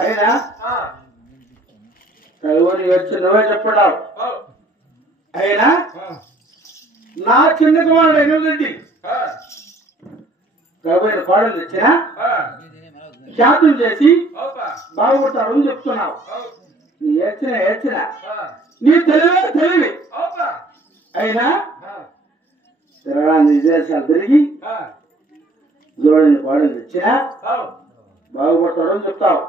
అయినా కలువని వచ్చి నువ్వే చెప్పడావు. అయినా నా చిన్న కుమారుడు ఎనిమిది కలువైన కోడలు తెచ్చినా శాంతం చేసి బాగుపడతారు అని చెప్తున్నావు. నీ ఏడ్చిన నీ తెలివి అయినా తిరగాని విదేశాలు తిరిగి జోడిని కోడలు తెచ్చినా బాగుపడతాడు అని చెప్తావు.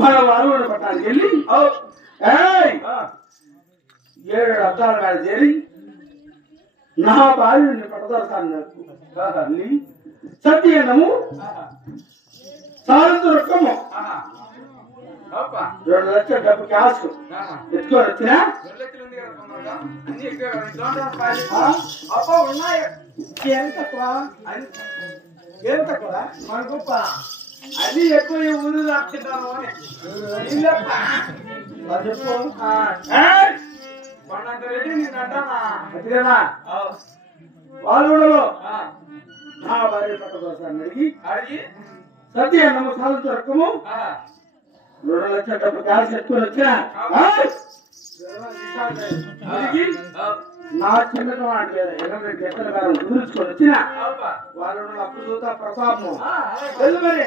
మనం అరువుడు పట్టానికి వెళ్ళి 7 అద్దాలు కాదు చేరి నా భార్యని పట్టదరసాను నాకు సత్యనము సారంతో రొక్కము 2 లక్షల డబ్బు క్యాష్ ఎత్తుకొని వచ్చినా ఏం తక్కువ మన గొప్ప అది ఎక్కువ ఊరు రాకుంటాను అని చెప్పు. రెడ్డి నిన్నంటానా వాళ్ళు నా భార్య పట్టదోసాన్ని అడిగి సత్య నమస్కారంతో రకము 2 లక్షల డబ్బు క్యాష్ ఎత్తుకొని వచ్చినా నా చిన్నగా అంటే 8 గంటల కాలం కుదుర్చుకొని వచ్చిన వాళ్ళు అప్పుడు చూస్తా ప్రతాపము మరి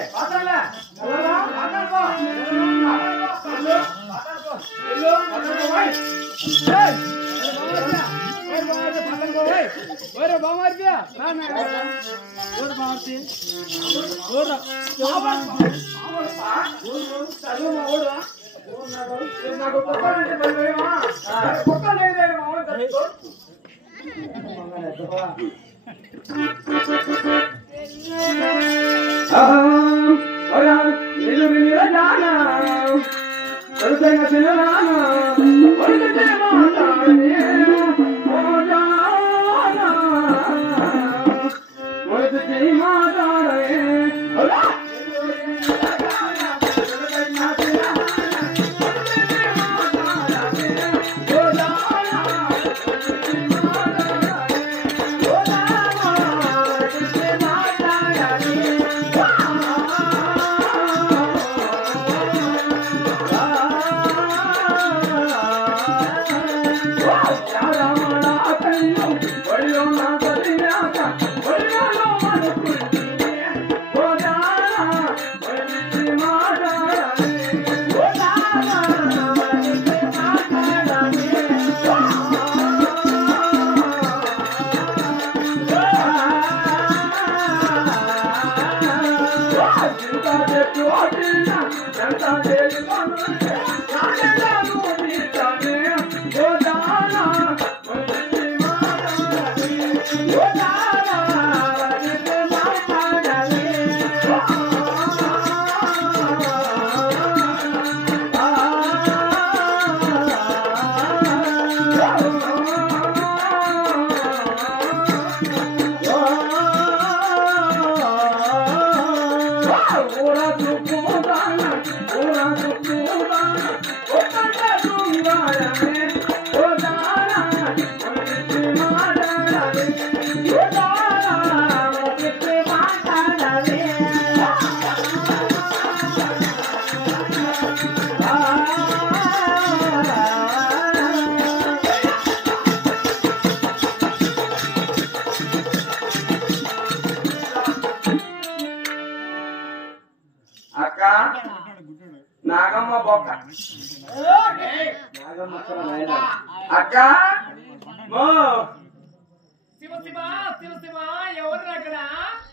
అక్క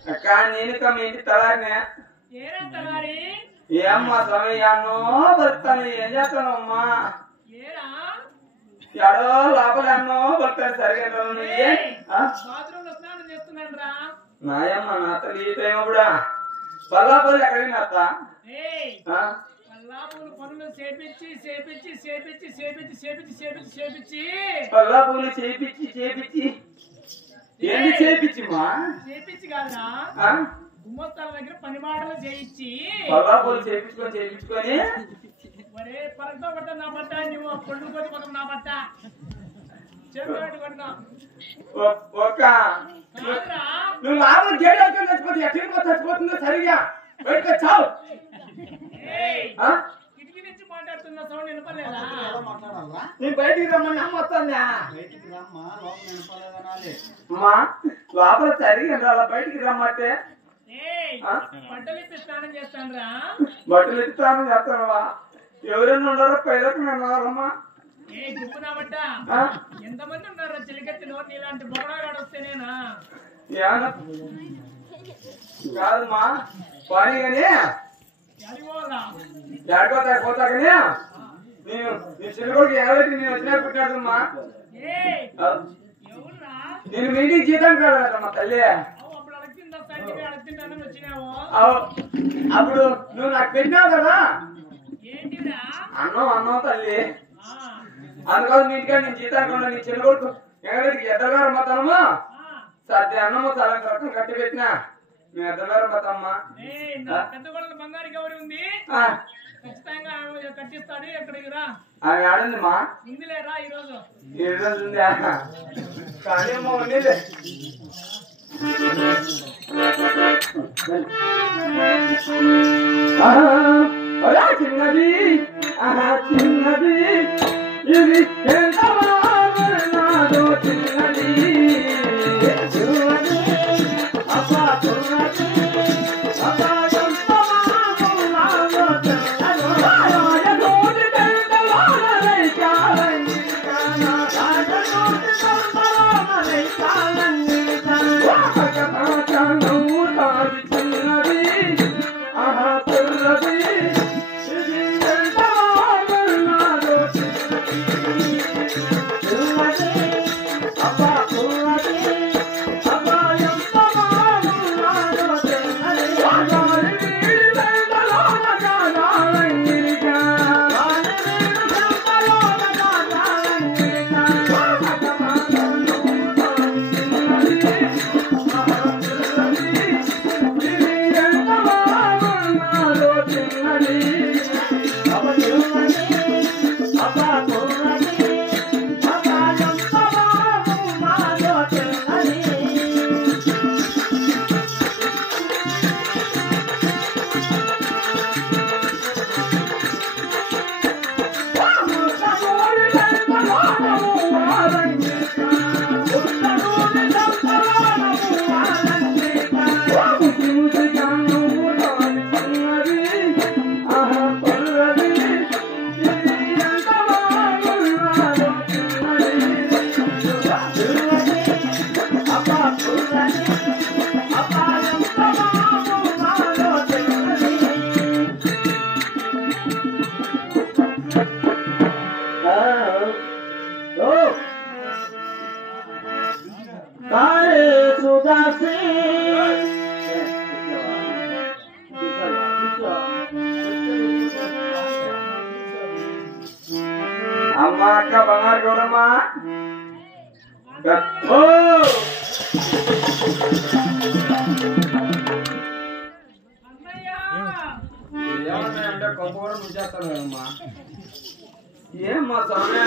అక్క నేను మీ ఇంటి తలారినే ఏమ్మా సమయాన్నో బతాను ఏం చేస్తాను అమ్మా ఎడో లోపల అన్నో బతాను సరిగా నాయమ్మ నా తల్లి ఈ టైం కూడా పల్లాపల్లి ఎక్కడికి అత్త పనులు చేపించి పల్లాపూలు చేపించి ఏంటి చేపించిమ్మా చేపించి కాదా గుమ్మస్తాల దగ్గర పని మాటలు చేయించి పల్లాపూలు చేపించుకొని మరే పరగతో పడ్డా నా బట్ట నువ్వు పొడుగు కొద్ది పదం నా బట్ట చెప్పేట్టు కొట్టినా ఒక నువ్వు లాభం చేయడానికి చచ్చిపోతే ఎక్కడికి చచ్చిపోతుందో సరిగా బయటకు చావు కిటికీ నుంచి మాట్లాడుతున్న సౌండ్ వినపలేదా నేను బయటికి రమ్మని అమ్మ వస్తుందా అమ్మా లోపల సరిగా రాలా బయటికి రమ్మంటే బట్టలు ఇప్పి స్నానం చేస్తాను రా బట్టలు ఇప్పి స్నానం చేస్తానవా ఎవరైనా ఉన్నారో పైలకు నేను ఉన్నారమ్మా గుప్పు నా బట్ట ఎంతమంది ఉన్నారా చిలికెత్తిలో నీలాంటి బొగడాగాడు వస్తేనేనా కాదమ్మా పని కానీ పోతా కానీ నేను నీ చిన్నకొడుకు ఎవరైతే నేను వచ్చినా పుట్టినాడమ్మా నేను మీ ఇంటికి జీతం కాదమ్మా తల్లి అప్పుడు నువ్వు నాకు పెట్టినావు కదా అన్నం తల్లి అందుకోసం మీ ఇంటికి నేను జీతం నీ చిన్న కొడుకు ఎక్కడికి ఎద్దగారు మొత్తమా సత్య అన్నమ్మ చాలా కరెక్ట్ కట్టి పెట్టినా మీ ఎద్దగారు మొత్తమ్మా బంగారు గౌరి ఉంది ఖచ్చితంగా కట్టిస్తాడు ఎక్కడికి రా ఆమె ఆడిందిమా ఇందులే రా ఈ రోజు ఉంది కానీ అమ్మ ఉండేది చిన్నది చిన్నది ఇది ఎంత నాదో చిన్నది అబ్బా అమ్మా అక్క బంగారు గౌరమ్మా ఏమన్నాయంటే కొంప కూడా ముంచేస్తాను కదమ్మా ఏమ్మా స్వామి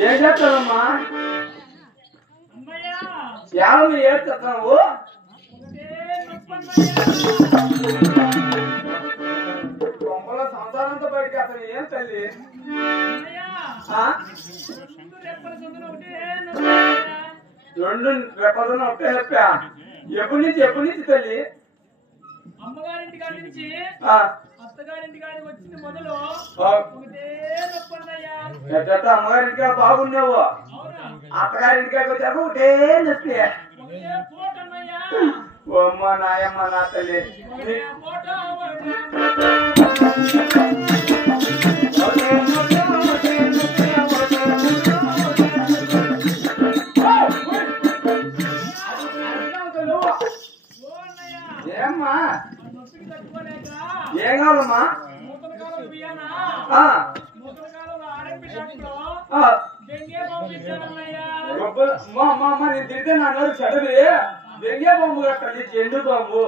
ఏం చేస్తానమ్మా యాభై ఏడు చెప్తావు కొంపల సంసారంతో బయటకి అతను ఏం తల్లి రెండు రెప్పలతో ఒకటే చెప్పా ఎప్పటి నుంచి తల్లి అమ్మగారింటి కాడి నుంచి అత్తగారింటి కాడికి వచ్చింది మొదలు ఒకటే నొప్పన్నయ్యా. ఎట్ట అమ్మగారింటికి బాగున్నావు, అత్తగారింటికి వచ్చాక ఒకటే నొప్పి. ఒకటే పోటు అన్నయ్యా. అమ్మ నాయమ్మ నా తల్లి. ఒకటే పోటు ఏమ్మా నొప్పికి తట్టుకోలేక ఏం కావాలమ్మా? నూతన కాలం బియ్యానా నూతన కాలంలో ఆర్ఎంపీ డాక్టర్ దెంగే పంపించానన్నయ్యా. నేను తింటే నా నోరు చెడది. దెంగే బాంబు కట్టండి, చెండు బాంబు.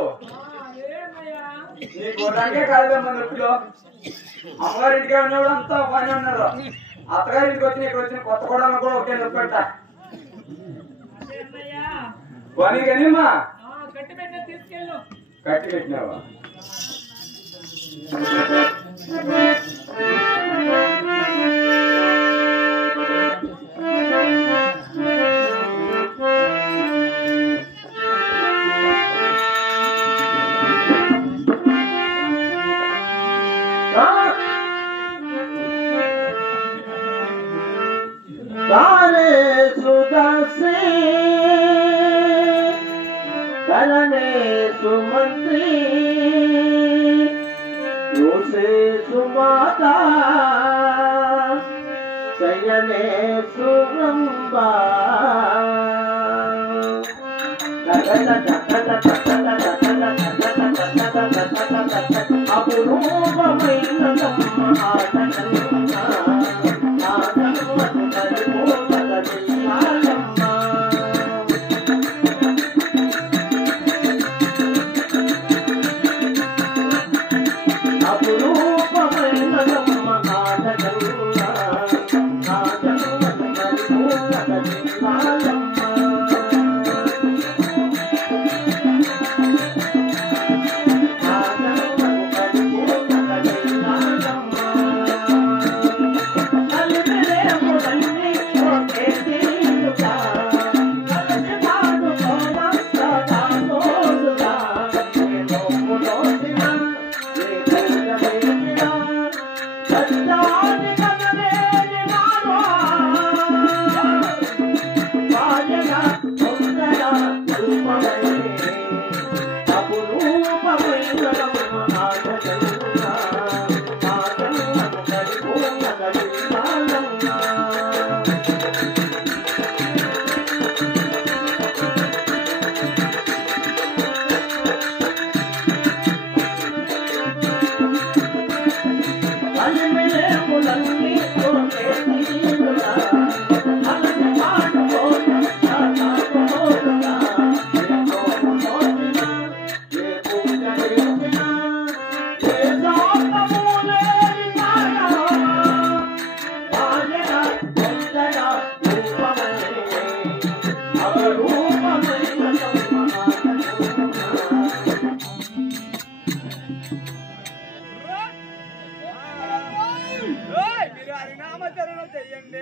అదేనయ్యా నీకు రంగే కాదులేమ్మా నొప్పిలో. అమ్మగారింటికి ఉన్నవాడు అంతా పని ఉన్నారు. అత్తగారింటికి వచ్చిన ఇక్కడ వచ్చిన కొత్త కూడా కూడా ఒకే నొప్పి అంట. అదేనయ్యా పని కానీమ్మా కట్టి పెట్టిన తీసుకెళ్ళు. కట్టి పెట్టినావా? सुमंत्री रोसे सुमाता शयने सुरंबा अपुरूपమైన హరినామచరణ చెయ్యండి.